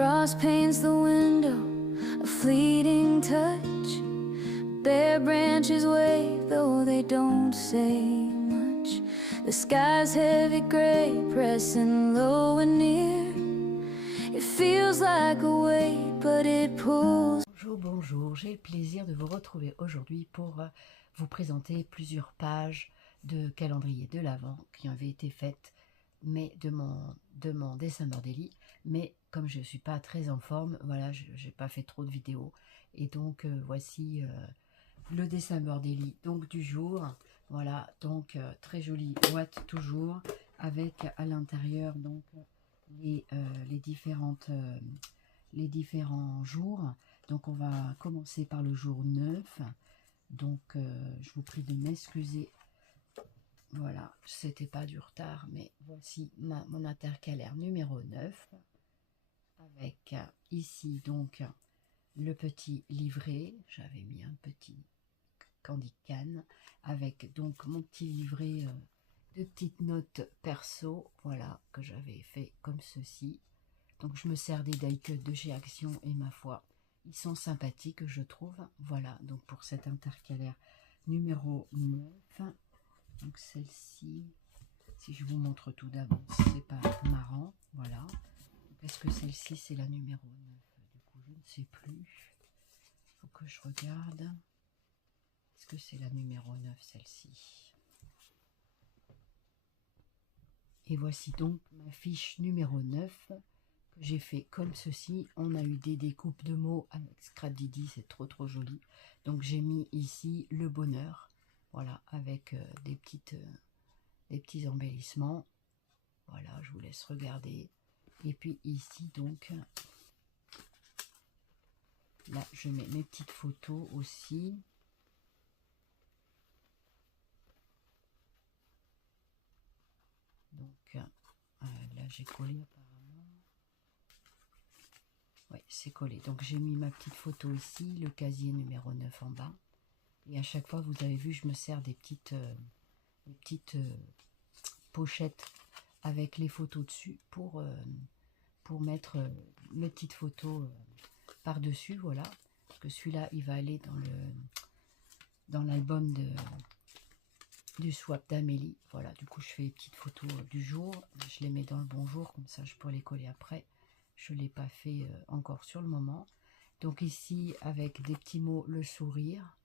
Frost paints the window, a fleeting touch. Bare branches wave, though they don't say much. The sky's heavy gray, pressing low and near. It feels like a weight, but it pulls. Bonjour, bonjour, j'ai le plaisir de vous retrouver aujourd'hui pour vous présenter plusieurs pages de calendrier de l'Avent qui avaient été faites mais de mon December Daily. Mais comme je ne suis pas très en forme, voilà, je n'ai pas fait trop de vidéos. Et donc voici le December Daily donc du jour. Voilà, donc très jolie boîte toujours, avec à l'intérieur donc les différents jours. Donc on va commencer par le jour 9. Donc je vous prie de m'excuser. Voilà, c'était pas du retard, mais voici mon intercalaire numéro 9. Avec ici donc le petit livret. J'avais mis un petit candy can avec donc mon petit livret de petites notes perso. Voilà, que j'avais fait comme ceci. Donc je me sers des die cuts de chez Action et ma foi, ils sont sympathiques je trouve. Voilà, donc pour cet intercalaire numéro 9. Donc celle-ci, si je vous montre tout d'avance, c'est pas marrant. Voilà. Est-ce que celle-ci c'est la numéro 9? Du coup je ne sais plus. Faut que je regarde. Est-ce que c'est la numéro 9 celle-ci? Et voici donc ma fiche numéro 9. J'ai fait comme ceci. On a eu des découpes de mots avec Scrap Didi, c'est trop joli. Donc j'ai mis ici le bonheur, voilà, avec des petits embellissements. Voilà, je vous laisse regarder. Et puis ici donc, là je mets mes petites photos aussi. Donc là j'ai collé apparemment. Oui, c'est collé. Donc j'ai mis ma petite photo ici, le casier numéro 9 en bas. Et à chaque fois, vous avez vu, je me sers des petites pochettes avec les photos dessus pour mettre mes petites photos par-dessus. Voilà. Parce que celui-là, il va aller dans l'album du swap d'Amélie. Voilà, du coup, je fais les petites photos du jour. Je les mets dans le bonjour, comme ça, je peux les coller après. Je ne l'ai pas fait encore sur le moment. Donc ici, avec des petits mots, le sourire.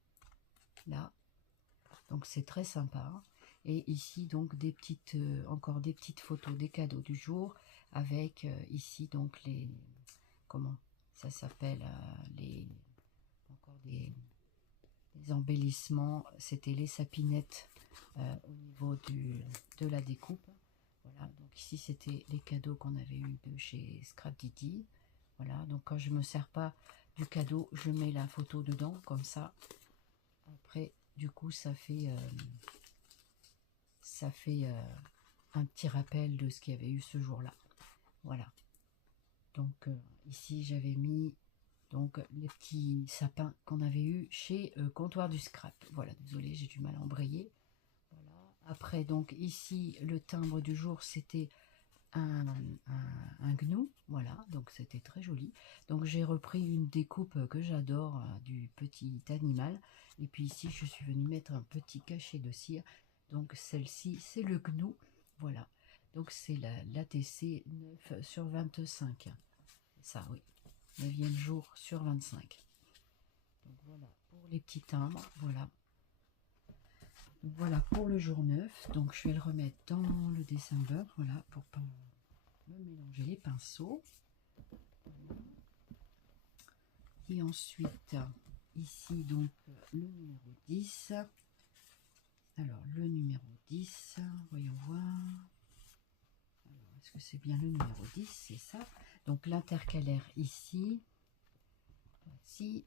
Là. Donc c'est très sympa. Et ici, donc, encore des petites photos des cadeaux du jour. Avec ici, donc, comment ça s'appelle, encore des embellissements. C'était les sapinettes au niveau de la découpe. Voilà, donc ici c'était les cadeaux qu'on avait eu de chez Scrap Didi. Voilà, donc quand je ne me sers pas du cadeau, je mets la photo dedans, comme ça. Après, du coup, ça fait un petit rappel de ce qu'il y avait eu ce jour-là. Voilà. Donc ici, j'avais mis donc les petits sapins qu'on avait eu chez Comptoir du Scrap. Voilà, désolé, j'ai du mal à embrayer. Voilà. Après, donc ici, le timbre du jour, c'était un gnou, voilà, donc c'était très joli. Donc j'ai repris une découpe que j'adore du petit animal, et puis ici je suis venue mettre un petit cachet de cire. Donc celle-ci c'est le gnou, voilà, donc c'est l'ATC 9/25, ça oui, 9e jour sur 25. Donc voilà pour les petits timbres, voilà. Voilà pour le jour 9, donc je vais le remettre dans le December, voilà, pour pas me mélanger les pinceaux. Et ensuite, ici, donc, le numéro 10. Alors, le numéro 10, voyons voir. Est-ce que c'est bien le numéro 10? C'est ça. Donc, l'intercalaire ici. Voici.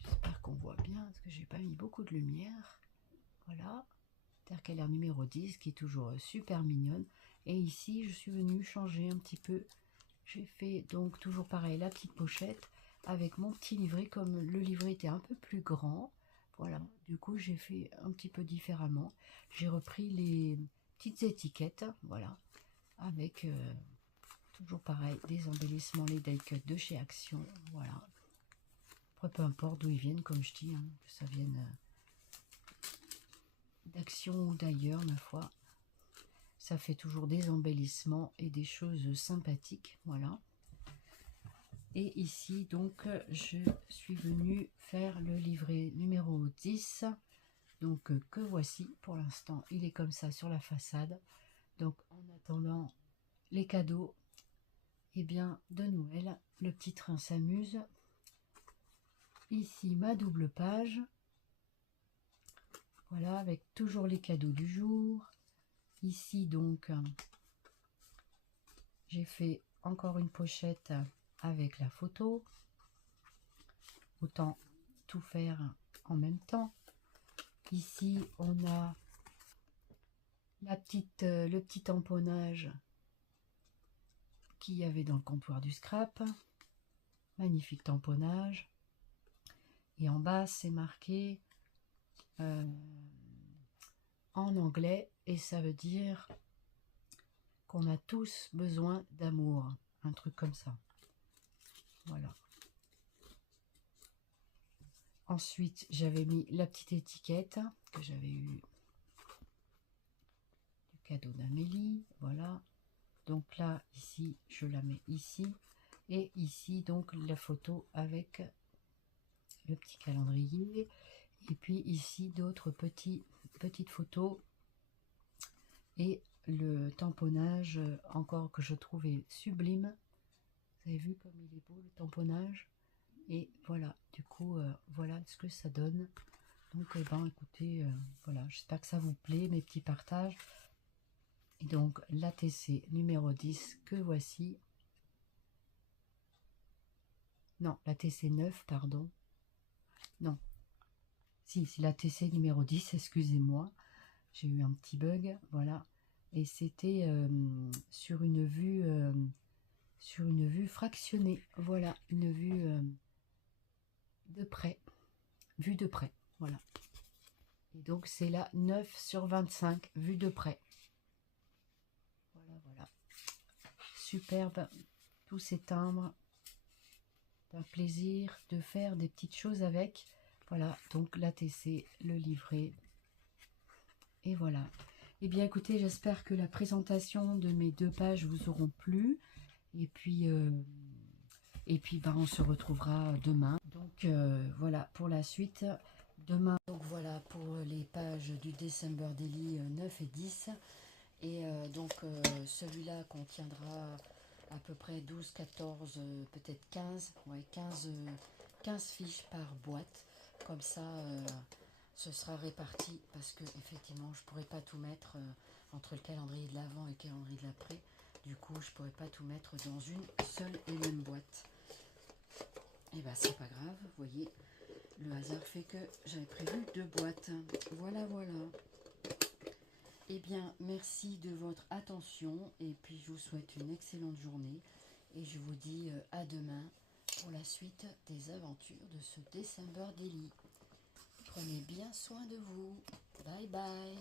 J'espère qu'on voit bien, parce que j'ai pas mis beaucoup de lumière. Voilà. Intercalaire numéro 10, qui est toujours super mignonne. Et ici, je suis venue changer un petit peu. J'ai fait donc toujours pareil, la petite pochette avec mon petit livret, comme le livret était un peu plus grand. Voilà, du coup j'ai fait un petit peu différemment. J'ai repris les petites étiquettes, voilà, avec Toujours pareil, des embellissements, les die cuts de chez Action. Voilà. Après, peu importe d'où ils viennent, comme je dis, hein, que ça vienne d'Action ou d'ailleurs, ma foi. Ça fait toujours des embellissements et des choses sympathiques. Voilà. Et ici, donc, je suis venue faire le livret numéro 10. Donc, que voici. Pour l'instant, il est comme ça sur la façade. Donc, en attendant les cadeaux, eh bien, de Noël, le petit train s'amuse. Ici, ma double page. Voilà, avec toujours les cadeaux du jour. Ici, donc, j'ai fait encore une pochette avec la photo. Autant tout faire en même temps. Ici, on a le petit tamponnage qu'il y avait dans le comptoir du scrap. Magnifique tamponnage. Et en bas, c'est marqué en anglais et ça veut dire qu'on a tous besoin d'amour. Un truc comme ça. Voilà. Ensuite, j'avais mis la petite étiquette que j'avais eu du cadeau d'Amélie. Voilà. Donc là, ici, je la mets ici. Et ici, donc, la photo avec le petit calendrier. Et puis ici, d'autres petites photos. Et le tamponnage, encore que je trouvais sublime. Vous avez vu comme il est beau, le tamponnage. Et voilà, du coup, voilà ce que ça donne. Donc, eh ben, écoutez, voilà, j'espère que ça vous plaît, mes petits partages. Et donc, l'ATC numéro 10, que voici. Non, l'ATC 9, pardon. Non. Si, c'est l'ATC numéro 10, excusez-moi. J'ai eu un petit bug, voilà. Et c'était sur une vue fractionnée. Voilà, une vue de près. Vue de près, voilà. Et donc, c'est la 9/25, vue de près. Voilà, voilà. Superbe, tous ces timbres. Un plaisir de faire des petites choses avec. Voilà, donc l'ATC, le livret. Et voilà. Eh bien, écoutez, j'espère que la présentation de mes 2 pages vous auront plu. Et puis, ben, on se retrouvera demain. Donc, voilà, pour la suite. Demain, donc voilà, pour les pages du December Daily 9 et 10. Et donc, celui-là contiendra à peu près 12, 14, peut-être 15, ouais, 15 fiches par boîte. Comme ça, ce sera réparti parce que effectivement, je ne pourrais pas tout mettre entre le calendrier de l'avant et le calendrier de l'après. Du coup, je ne pourrais pas tout mettre dans une seule et même boîte. Et bah, c'est pas grave, vous voyez, le hasard fait que j'avais prévu 2 boîtes. Voilà, voilà. Eh bien, merci de votre attention et puis je vous souhaite une excellente journée et je vous dis à demain pour la suite des aventures de ce December Daily. Prenez bien soin de vous. Bye bye.